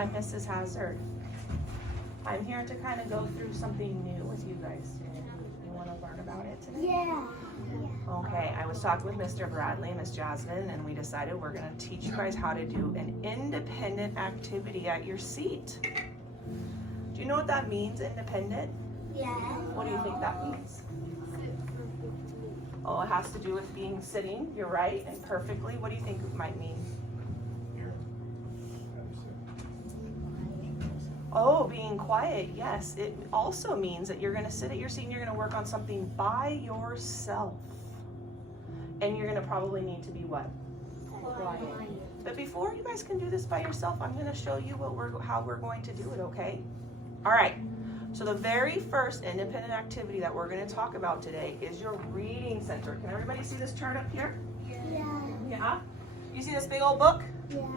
I'm Mrs. Hazard. I'm here to kind of go through something new with you guys. You want to learn about it today? Yeah. Okay, I was talking with Mr. Bradley and Miss Jasmine, and we decided we're going to teach you guys how to do an independent activity at your seat. Do you know what that means, independent? Yeah. What do you think that means? Oh, it has to do with being sitting, you're right, and perfectly. What do you think it might mean? Oh, being quiet, yes. It also means that you're going to sit at your seat and you're going to work on something by yourself. And you're going to probably need to be what? Quiet. But before you guys can do this by yourself, I'm going to show you how we're going to do it, okay? All right. So the very first independent activity that we're going to talk about today is your reading center. Can everybody see this chart up here? Yeah. Yeah? You see this big old book?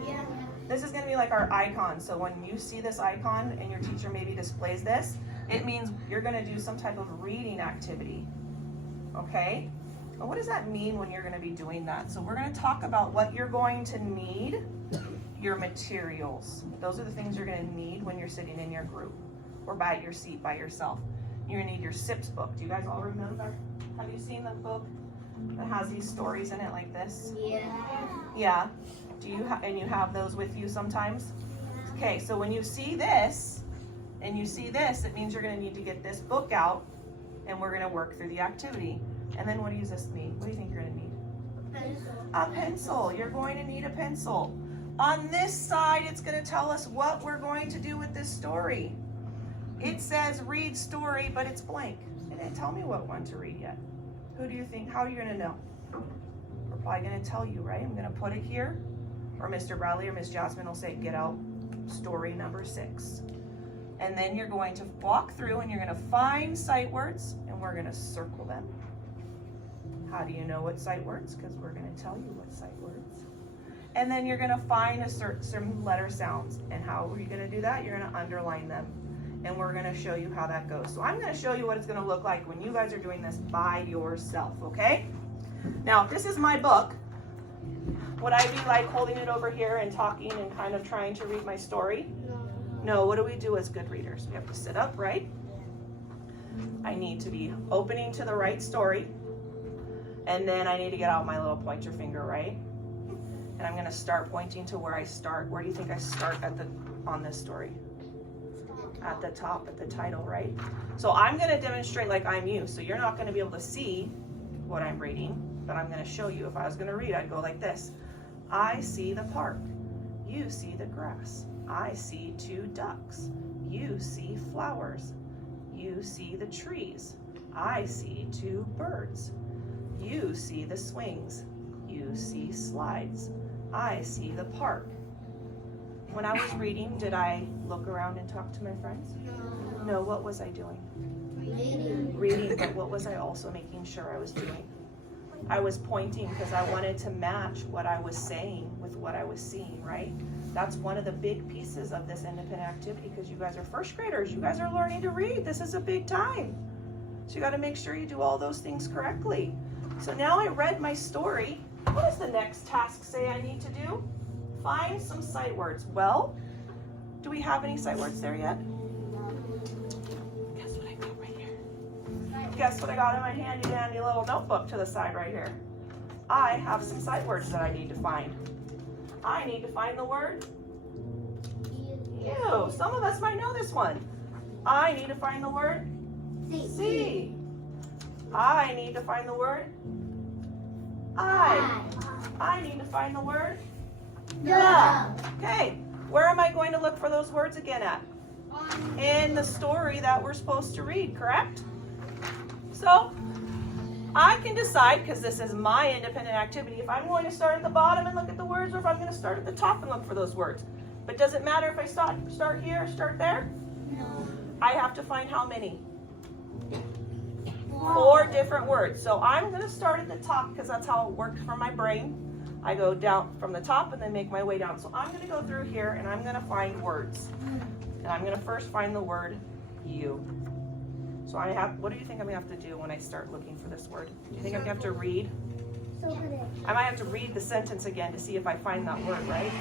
Yeah. This is going to be like our icon. So when you see this icon and your teacher maybe displays this, it means you're going to do some type of reading activity. Okay? And what does that mean when you're going to be doing that? So we're going to talk about what you're going to need, your materials. Those are the things you're going to need when you're sitting in your group or by your seat by yourself. You're going to need your SIPS book. Do you guys all remember? Have you seen the book that has these stories in it like this? Yeah. Yeah. Do you and you have those with you sometimes? Okay, so when you see this and you see this, it means you're going to need to get this book out and we're going to work through the activity. And then what does this mean? What do you think you're going to need? A pencil. You're going to need a pencil. On this side, it's going to tell us what we're going to do with this story. It says read story, but it's blank. It didn't tell me what one to read yet. Who do you think? How are you going to know? We're probably going to tell you, right? I'm going to put it here. Or Mr. Bradley or Miss Jasmine will say, get out story number 6. And then you're going to walk through and you're going to find sight words and we're going to circle them. How do you know what sight words? Because we're going to tell you what sight words. And then you're going to find some letter sounds. And how are you going to do that? You're going to underline them. And we're going to show you how that goes. So I'm going to show you what it's going to look like when you guys are doing this by yourself, okay? Now, if this is my book, would I be like holding it over here and talking and kind of trying to read my story? No, what do we do as good readers? We have to sit up, right? I need to be opening to the right story. And then I need to get out my little pointer finger, right? And I'm going to start pointing to where I start. Where do you think I start on this story? At the top, at the title, right? So I'm going to demonstrate like I'm you. So you're not going to be able to see what I'm reading, but I'm going to show you. If I was going to read, I'd go like this. I see the park. You see the grass. I see 2 ducks. You see flowers. You see the trees. I see 2 birds. You see the swings. You see slides. I see the park. When I was reading, did I look around and talk to my friends? No, what was I doing? Reading, but what was I also making sure I was doing? I was pointing because I wanted to match what I was saying with what I was seeing, right? That's one of the big pieces of this independent activity because you guys are first graders. You guys are learning to read. This is a big time. So you got to make sure you do all those things correctly. So now I read my story. What does the next task say I need to do? Find some sight words. Well, do we have any sight words there yet? Guess what I got right here? Guess what I got in my handy dandy little notebook to the side right here? I have some sight words that I need to find. I need to find the word you. Some of us might know this one. I need to find the word see. I need to find the word I need to find the word yeah. Okay, where am I going to look for those words again at? In the story that we're supposed to read, correct? So, I can decide, because this is my independent activity, if I'm going to start at the bottom and look at the words, or if I'm going to start at the top and look for those words. But does it matter if I start here or start there? No. I have to find how many? 4 different words. So I'm going to start at the top because that's how it works for my brain. I go down from the top and then make my way down. So I'm going to go through here and I'm going to find words. And I'm going to first find the word you. So what do you think I'm going to have to do when I start looking for this word? Do you think I'm going to have to read? I might have to read the sentence again to see if I find that word, right?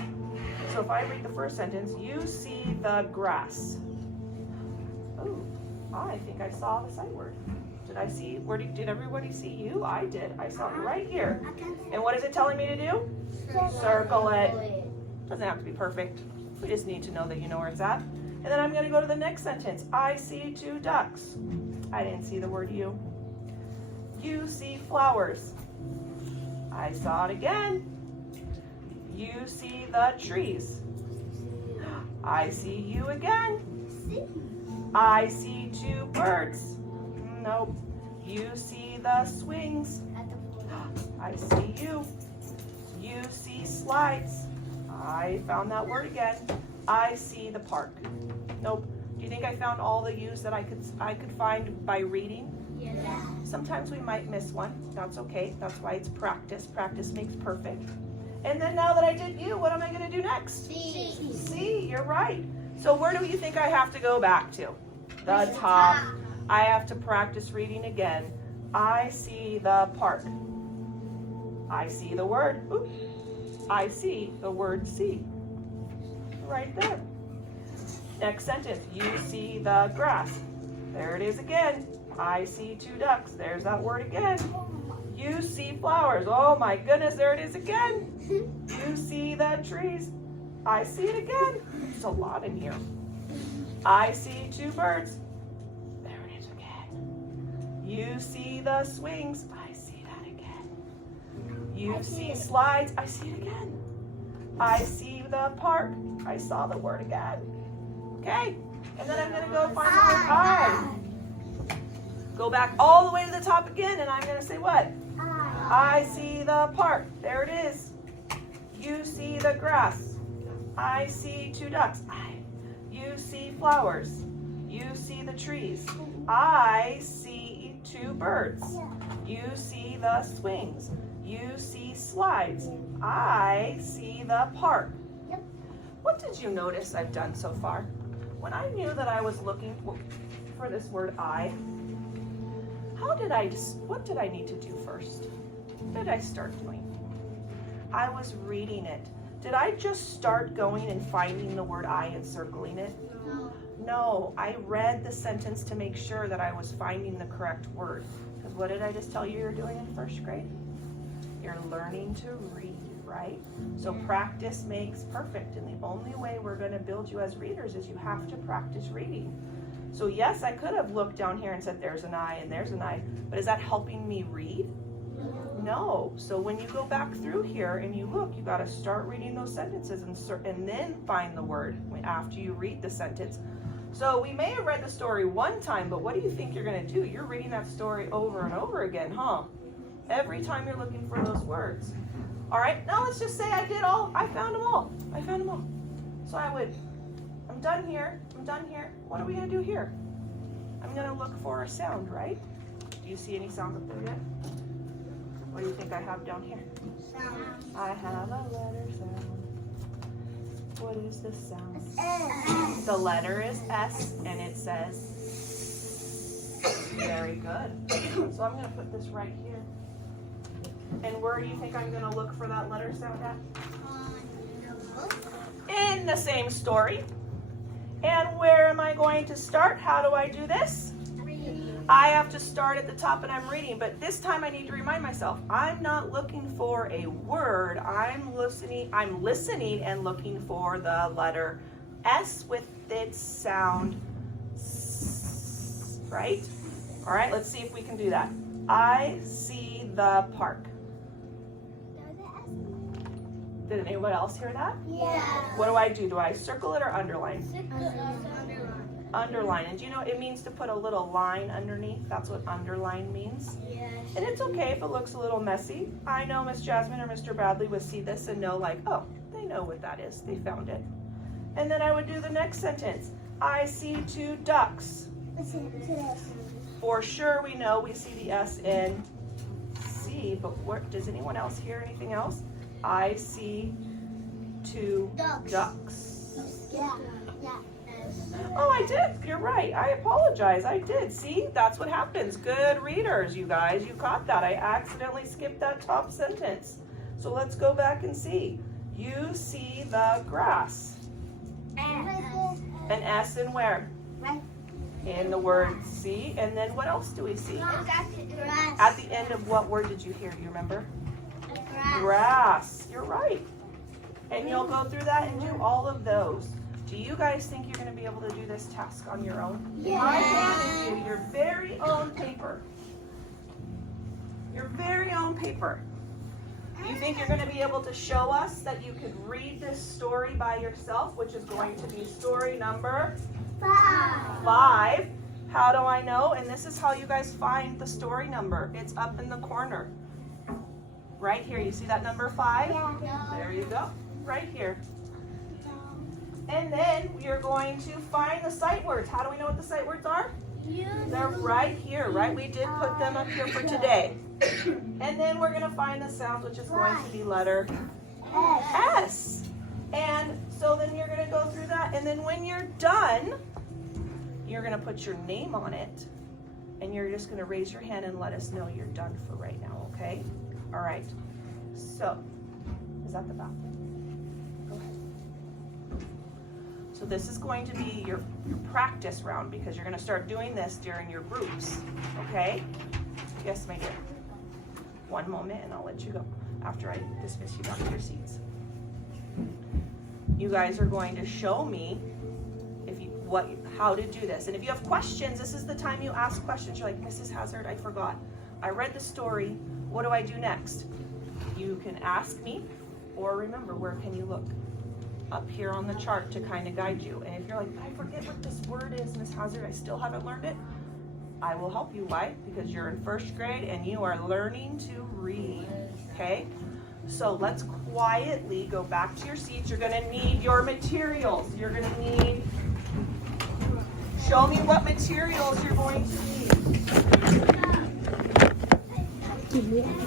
So if I read the first sentence, you see the grass. Oh, I think I saw the sight word. Did I see, did everybody see you? I did. I saw it right here. And what is it telling me to do? Circle it. Doesn't have to be perfect. We just need to know that you know where it's at. And then I'm going to go to the next sentence. I see 2 ducks. I didn't see the word you. You see flowers. I saw it again. You see the trees. I see you again. I see 2 birds. Nope. You see the swings. I see you. You see slides. I found that word again. I see the park. Nope. Do you think I found all the U's that I could find by reading? Yeah. Sometimes we might miss one. That's okay. That's why it's practice. Practice makes perfect. And then now that I did you, what am I going to do next? See, you're right. So where do you think I have to go back to? The top. I have to practice reading again. I see the park. I see the word. Oops. I see the word see. Right there. Next sentence. You see the grass. There it is again. I see 2 ducks. There's that word again. You see flowers. Oh my goodness, there it is again. You see the trees. I see it again. There's a lot in here. I see 2 birds. There it is again. You see the swings. I see that again. You see slides. I see it again. I see the park. I saw the word again. Okay, and then I'm going to go find the word I. Go back all the way to the top again, and I'm going to say what? I see the park. There it is. You see the grass. I see 2 ducks. You see flowers. You see the trees. I see 2 birds. You see the swings. You see slides. I see the park. What did you notice I've done so far? When I knew that I was looking for this word I, what did I need to do first? What did I start doing? I was reading it. Did I just start going and finding the word I and circling it? No, I read the sentence to make sure that I was finding the correct word. Because what did I just tell you you're doing in 1st grade? You're learning to read, right? So practice makes perfect. And the only way we're going to build you as readers is you have to practice reading. So yes, I could have looked down here and said there's an I and there's an I, but is that helping me read? No. So when you go back through here and you look, you got to start reading those sentences and then find the word after you read the sentence. So we may have read the story one time, but what do you think you're going to do? You're reading that story over and over again, huh? Every time you're looking for those words. All right, now let's just say I found them all. So I'm done here. What are we going to do here? I'm going to look for a sound, right? Do you see any sounds up there yet? What do you think I have down here? Sound. I have a letter sound. What is the sound? S. The letter is S, and it says, very good. So I'm going to put this right here. And where do you think I'm going to look for that letter sound at? In the same story. And where am I going to start? How do I do this? I have to start at the top and I'm reading, but this time I need to remind myself, I'm not looking for a word. I'm listening and looking for the letter S with its sound S, right? All right, let's see if we can do that. I see the park. Did anyone else hear that? Yeah. What do I do? Do I circle it or underline? Underline. Underline. And do you know it means to put a little line underneath? That's what underline means. Yes. And it's okay if it looks a little messy. I know Miss Jasmine or Mr. Bradley would see this and know like, oh, they know what that is. They found it. And then I would do the next sentence. I see 2 ducks. For sure we know we see the S in C, but does anyone else hear anything else? I see 2 ducks. Yeah. Oh, I did. You're right. I apologize. I did. See, that's what happens. Good readers, you guys. You caught that. I accidentally skipped that top sentence. So let's go back and see. You see the grass. An S in where? In the word see. And then what else do we see? At the end of what word did you hear? Do you remember? Grass. You're right. And you'll go through that and do all of those. Do you guys think you're going to be able to do this task on your own? Yeah. I handed you your very own paper. Your very own paper. You think you're going to be able to show us that you could read this story by yourself, which is going to be story number 5. How do I know? And this is how you guys find the story number. It's up in the corner. Right here. You see that number 5? There you go. Right here. And then we are going to find the sight words. How do we know what the sight words are? They're right here, right? We did put them up here for today. And then we're going to find the sounds, which is going to be letter S. And so then you're going to go through that. And then when you're done, you're going to put your name on it. And you're just going to raise your hand and let us know you're done for right now, okay? All right. So, is that the back? Go ahead. So this is going to be your practice round because you're going to start doing this during your groups, okay? Yes, my dear. One moment and I'll let you go after I dismiss you back to your seats. You guys are going to show me how to do this. And if you have questions, this is the time you ask questions. You're like, Mrs. Hazard, I forgot. I read the story. What do I do next? You can ask me, or remember, where can you look? Up here on the chart to kind of guide you. And if you're like, I forget what this word is, Miss Hazard, I still haven't learned it, I will help you. Why? Because you're in 1st grade and you are learning to read, okay? So let's quietly go back to your seats. You're gonna need your materials. You're gonna need, show me what materials you're going to need.